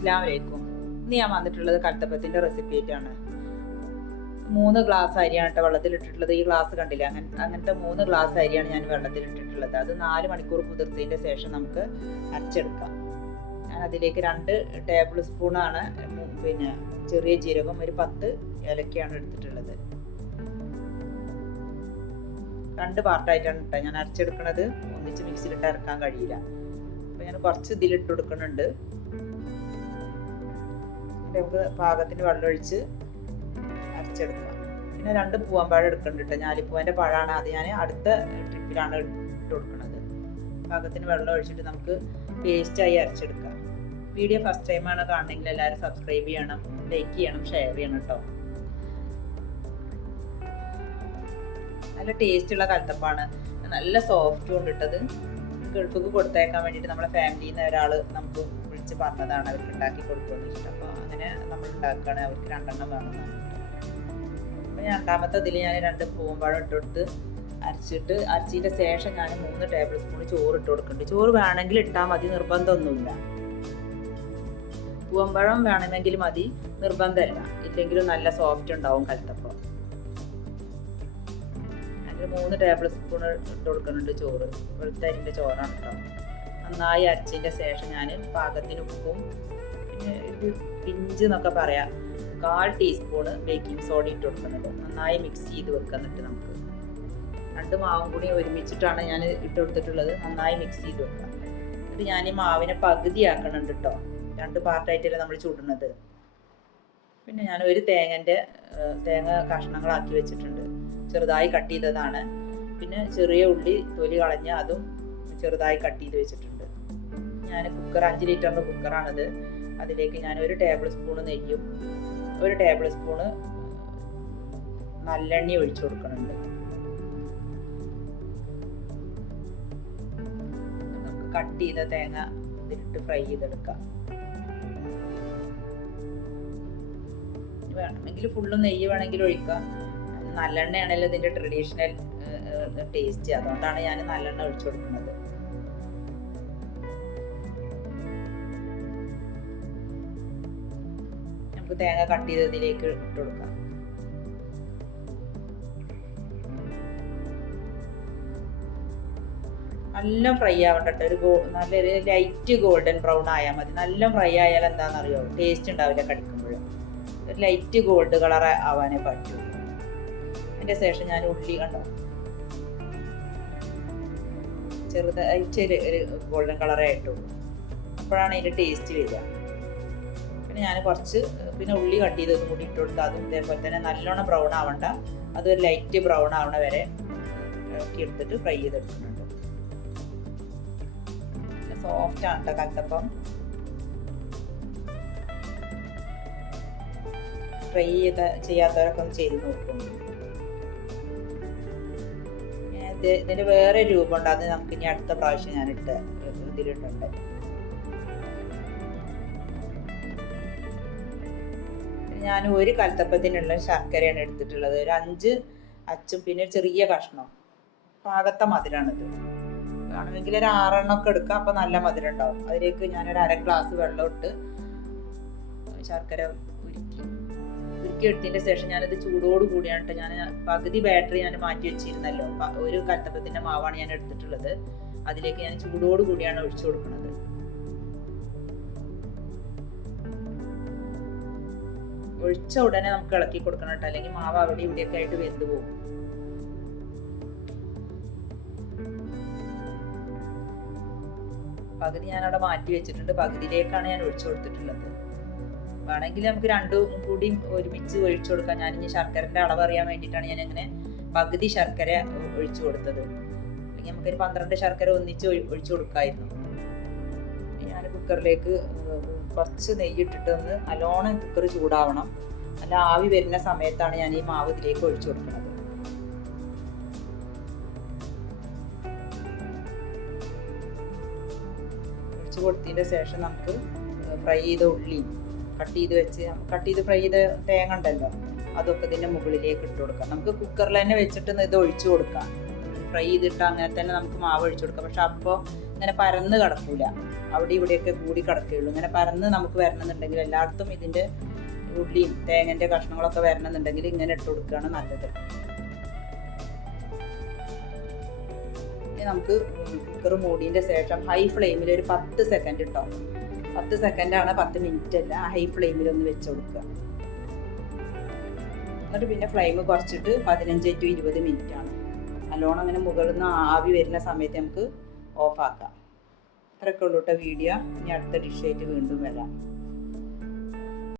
അസ്സലാമു അലൈക്കും. ഇന്ന് ഞാൻ വന്നിട്ടുള്ളത് കൽത്തപ്പത്തിൻ്റെ റെസിപ്പി ആയിട്ടാണ്. 3 ഗ്ലാസ് അരിയാണ് കേട്ടോ വെള്ളത്തിലിട്ടിട്ടുള്ളത്. ഈ ഗ്ലാസ് കണ്ടില്ല, അങ്ങനത്തെ 3 ഗ്ലാസ് അരിയാണ് ഞാൻ വെള്ളത്തിലിട്ടിട്ടുള്ളത്. അത് 4 മണിക്കൂർ കുതിർത്തതിൻ്റെ ശേഷം നമുക്ക് അരച്ചെടുക്കാം. ഞാൻ അതിലേക്ക് 2 ടേബിൾ സ്പൂണാണ് പിന്നെ ചെറിയ ജീരകം, ഒരു 10 ഏലക്കയാണ് എടുത്തിട്ടുള്ളത്. 2 പാർട്ടായിട്ടാണ് കേട്ടോ ഞാൻ അരച്ചെടുക്കുന്നത്. ഒന്നിച്ച് മിക്സിയിലിട്ട് അരക്കാൻ കഴിയില്ല. അപ്പോൾ ഞാൻ കുറച്ച് ഇതിലിട്ട് കൊടുക്കുന്നുണ്ട്. നമുക്ക് പാകത്തിന് വെള്ളമൊഴിച്ച് അരച്ചെടുക്കാം. പിന്നെ 2 പൂവമ്പഴം എടുക്കുന്നുണ്ട് കേട്ടോ. ഞാലിപ്പൂവൻ്റെ പഴമാണ്. അത് ഞാൻ അടുത്ത ട്രിപ്പിലാണ് ഇട്ട് കൊടുക്കുന്നത്. പാകത്തിന് വെള്ളം ഒഴിച്ചിട്ട് നമുക്ക് പേസ്റ്റായി അരച്ചെടുക്കാം. വീഡിയോ ഫസ്റ്റ് ടൈമാണ് കാണണമെങ്കിൽ എല്ലാവരും സബ്സ്ക്രൈബ് ചെയ്യണം, ലൈക്ക് ചെയ്യണം, ഷെയർ ചെയ്യണം കേട്ടോ. നല്ല ടേസ്റ്റുള്ള കൽത്തപ്പാണ്. നല്ല സോഫ്റ്റും ഉണ്ട് ഇട്ടത്. ഗൾഫിക്ക് കൊടുത്തേക്കാൻ വേണ്ടിയിട്ട് നമ്മളെ ഫാമിലിയിൽ നിന്ന് ഒരാൾ നമുക്ക് വിളിച്ച് പറഞ്ഞതാണ് അവർക്ക് ഉണ്ടാക്കി കൊടുക്കുമെന്ന് വെച്ചിട്ട്. അപ്പോൾ അങ്ങനെ നമ്മൾ ഉണ്ടാക്കുകയാണ്. അവർക്ക് 2 എണ്ണം വേണമെന്നാണ്. അപ്പോൾ ഞാൻ രണ്ടാമത്തെ ഇതിൽ ഞാൻ 2 പൂവമ്പഴം ഇട്ടുകൊടുത്ത് അരച്ചതിൻ്റെ ശേഷം ഞാൻ 3 ടേബിൾ സ്പൂൺ ചോറ് ഇട്ട് കൊടുക്കുന്നുണ്ട്. ചോറ് വേണമെങ്കിൽ ഇട്ടാൽ മതി, നിർബന്ധമൊന്നുമില്ല. പൂവമ്പഴം വേണമെങ്കിൽ മതി, നിർബന്ധമല്ല. ഇല്ലെങ്കിലും നല്ല സോഫ്റ്റ് ഉണ്ടാവും കൽത്തപ്പം. 3 ടേബിൾ സ്പൂൺ ഇട്ട് കൊടുക്കുന്നുണ്ട് ചോറ്. വെളുത്തരിൻ്റെ ചോറാണ് കേട്ടോ. നന്നായി അരച്ചതിൻ്റെ ശേഷം ഞാൻ പാകത്തിന് ഉപ്പും പിന്നെ ഒരു പിഞ്ച് എന്നൊക്കെ പറയാം 1/4 ടീസ്പൂണ് ബേക്കിംഗ് സോഡ ഇട്ട് കൊടുക്കുന്നുണ്ട്. നന്നായി മിക്സ് ചെയ്ത് വെക്കുന്നിട്ട് നമുക്ക് 2 മാവും കൂടി ഒരുമിച്ചിട്ടാണ് ഞാൻ ഇട്ട് കൊടുത്തിട്ടുള്ളത്. നന്നായി മിക്സ് ചെയ്ത് വെക്കുക. എന്നിട്ട് ഞാൻ ഈ മാവിനെ പകുതി ആക്കണുണ്ട് കേട്ടോ. 2 പാർട്ടായിട്ടല്ലേ നമ്മൾ ചുടുന്നത്. പിന്നെ ഞാൻ ഒരു തേങ്ങ കഷ്ണങ്ങളാക്കി വെച്ചിട്ടുണ്ട്. ചെറുതായി കട്ട് ചെയ്തതാണ്. പിന്നെ ചെറിയ ഉള്ളി തൊലി കളഞ്ഞ് അതും ചെറുതായി കട്ട് ചെയ്ത് വെച്ചിട്ടുണ്ട്. ഞാൻ 5 ലിറ്ററിൻ്റെ കുക്കറാണിത്. അതിലേക്ക് ഞാൻ 1 ടേബിൾ സ്പൂണ് നെയ്യും 1 ടേബിൾ സ്പൂണ് നല്ലെണ്ണ ഒഴിച്ചു കൊടുക്കുന്നുണ്ട്. നമുക്ക് കട്ട് ചെയ്ത തേങ്ങ ഇതിലിട്ട് ഫ്രൈ ചെയ്തെടുക്കാം. വേണമെങ്കിൽ ഫുള്ളും നെയ്യ് വേണമെങ്കിൽ ഒഴിക്കാം. നല്ലെണ്ണയാണല്ലോ ഇതിൻ്റെ ട്രഡീഷണൽ ടേസ്റ്റ്. അതുകൊണ്ടാണ് ഞാൻ നല്ലെണ്ണ ഒഴിച്ചു കൊടുക്കുന്നത്. നമുക്ക് തേങ്ങ കട്ട് ചെയ്തതിലേക്ക് ഇട്ട് കൊടുക്കാം. നല്ല ഫ്രൈ ആവണ്ട കേട്ടോ. നല്ലൊരു ലൈറ്റ് ഗോൾഡൻ ബ്രൗൺ ആയാൽ മതി. നല്ല ഫ്രൈ ആയാൽ എന്താണെന്നറിയോ, ടേസ്റ്റ് ഉണ്ടാവില്ല കടിക്കുമ്പോഴും. ഒരു ലൈറ്റ് ഗോൾഡ് കളർ ആവാനേ പറ്റുള്ളൂ. അതിൻ്റെ ശേഷം ഞാൻ ഉള്ളി കണ്ടോ ചെറുതായി ഒരു ഗോൾഡൻ കളറായിട്ടുള്ളൂ. അപ്പോഴാണ് അതിൻ്റെ ടേസ്റ്റ് വരിക. പിന്നെ ഞാൻ പിന്നെ ഉള്ളി കട്ട് ചെയ്തതും കൂടി ഇട്ട് കൊടുത്ത് അതും ഇതേപോലെ തന്നെ നല്ലോണം ബ്രൗൺ ആവണ്ട, അതൊരു ലൈറ്റ് ബ്രൗൺ ആവണ വരെ ഇറക്കി എടുത്തിട്ട് ഫ്രൈ ചെയ്തെടുക്കുന്നുണ്ട്. സോഫ്റ്റാണ് കേട്ടോ കൽത്തപ്പം. ഫ്രൈ ചെയ്യാത്തവരൊക്കെ ഒന്ന് ചെയ്ത് നോക്കും. ഇതിൻ്റെ വേറെ രൂപമുണ്ട്. അത് നമുക്ക് ഇനി അടുത്ത പ്രാവശ്യം ഞാൻ ഇതിലിട്ടുണ്ട്. ഞാൻ 1 കൽത്തപ്പത്തിനുള്ള ശർക്കരയാണ് എടുത്തിട്ടുള്ളത്. ഒരു 5 അച്ചും പിന്നെ ഒരു ചെറിയ കഷ്ണം. പാകത്തെ മധുരമാണിത്. വേണമെങ്കിൽ ഒരു 6 എണ്ണമൊക്കെ എടുക്കാം. അപ്പോൾ നല്ല മധുരം ഉണ്ടാവും. അതിലേക്ക് ഞാനൊരു 1/2 ഗ്ലാസ് വെള്ളം ഇട്ട് ശർക്കര ഉരുക്കി എടുത്തതിൻ്റെ ശേഷം ഞാനത് ചൂടോട് കൂടിയാണ് ഞാൻ പകുതി ബാറ്ററി ഞാൻ മാറ്റി വെച്ചിരുന്നല്ലോ. 1 കൽത്തപ്പത്തിൻ്റെ മാവാണ് ഞാൻ എടുത്തിട്ടുള്ളത്. അതിലേക്ക് ഞാൻ ചൂടോട് കൂടിയാണ് ഒഴിച്ചു കൊടുക്കുന്നത്. ഒഴിച്ച ഉടനെ നമുക്ക് ഇളക്കി കൊടുക്കണം കേട്ടോ, അല്ലെങ്കിൽ മാവ് അവിടെ ഇവിടെയൊക്കെ ആയിട്ട് വെന്ത് പോകും. പകുതി ഞാനവിടെ മാറ്റി വെച്ചിട്ടുണ്ട്. പകുതിയിലേക്കാണ് ഞാൻ ഒഴിച്ചു കൊടുത്തിട്ടുള്ളത്. വേണമെങ്കിൽ നമുക്ക് 2 കൂടി ഒരുമിച്ച് ഒഴിച്ചു കൊടുക്കാം. ഞാനിനി ശർക്കരൻ്റെ അളവ് അറിയാൻ വേണ്ടിയിട്ടാണ് ഞാൻ ഇങ്ങനെ പകുതി ശർക്കര ഒഴിച്ചു കൊടുത്തത്. അല്ലെങ്കിൽ നമുക്കൊരു 12 ശർക്കര ഒന്നിച്ച് ഒഴിച്ചു കൊടുക്കാമായിരുന്നു. ഞാൻ കുക്കറിലേക്ക് കുറച്ച് നെയ്യിട്ടിട്ട് ഒന്ന് നല്ലോണം കുക്കർ ചൂടാവണം. നല്ല ആവി വരുന്ന സമയത്താണ് ഞാൻ ഈ മാവ് ഇതിലേക്ക് ഒഴിച്ചു കൊടുക്കുന്നത്. ഒഴിച്ചു കൊടുത്തതിൻ്റെ ശേഷം നമുക്ക് ഫ്രൈ ചെയ്ത ഉള്ളി കട്ട് ചെയ്ത് ഫ്രൈ ചെയ്ത തേങ്ങ ഉണ്ടല്ലോ, അതൊക്കെ ഇതിൻ്റെ മുകളിലേക്ക് ഇട്ട് കൊടുക്കാം. നമുക്ക് കുക്കറിൽ തന്നെ വെച്ചിട്ട് ഇത് ഒഴിച്ചു കൊടുക്കാം. ഫ്രൈ ചെയ്തിട്ട് അങ്ങനെ തന്നെ നമുക്ക് മാവ് ഒഴിച്ചു കൊടുക്കാം. പക്ഷെ അപ്പോൾ ഇങ്ങനെ പരന്ന് കിടക്കൂല, അവിടെ ഇവിടെയൊക്കെ കൂടി കിടക്കുകയുള്ളൂ. ഇങ്ങനെ പരന്ന് നമുക്ക് വരണമെന്നുണ്ടെങ്കിൽ എല്ലായിടത്തും ഇതിൻ്റെ ഉള്ളിയും തേങ്ങൻ്റെ കഷ്ണങ്ങളൊക്കെ വരണമെന്നുണ്ടെങ്കിൽ ഇങ്ങനെ ഇട്ട് കൊടുക്കുകയാണ് നല്ലത്. ഇനി നമുക്ക് കുക്കർ മൂടിയതിൻ്റെ ശേഷം ഹൈ ഫ്ലെയിമിൽ ഒരു 10 സെക്കൻഡ് ഇട്ടോ. 10 സെക്കൻഡാണ്, 10 മിനിറ്റ് അല്ല. ഹൈ ഫ്ലെയിമിലൊന്ന് വെച്ച് കൊടുക്കുക. എന്നിട്ട് പിന്നെ ഫ്ലെയിം കുറച്ചിട്ട് 15 to 20 മിനിറ്റ് ആണ്. നല്ലോണം അങ്ങനെ മുകളിൽ നിന്ന് ആവി വരുന്ന സമയത്ത് നമുക്ക് ഓഫാക്കാം. അത്രയൊക്കെ ഉള്ളൂ കേട്ടോ വീഡിയോ. ഇനി അടുത്ത ഡിഷായിട്ട് വീണ്ടും വരാം.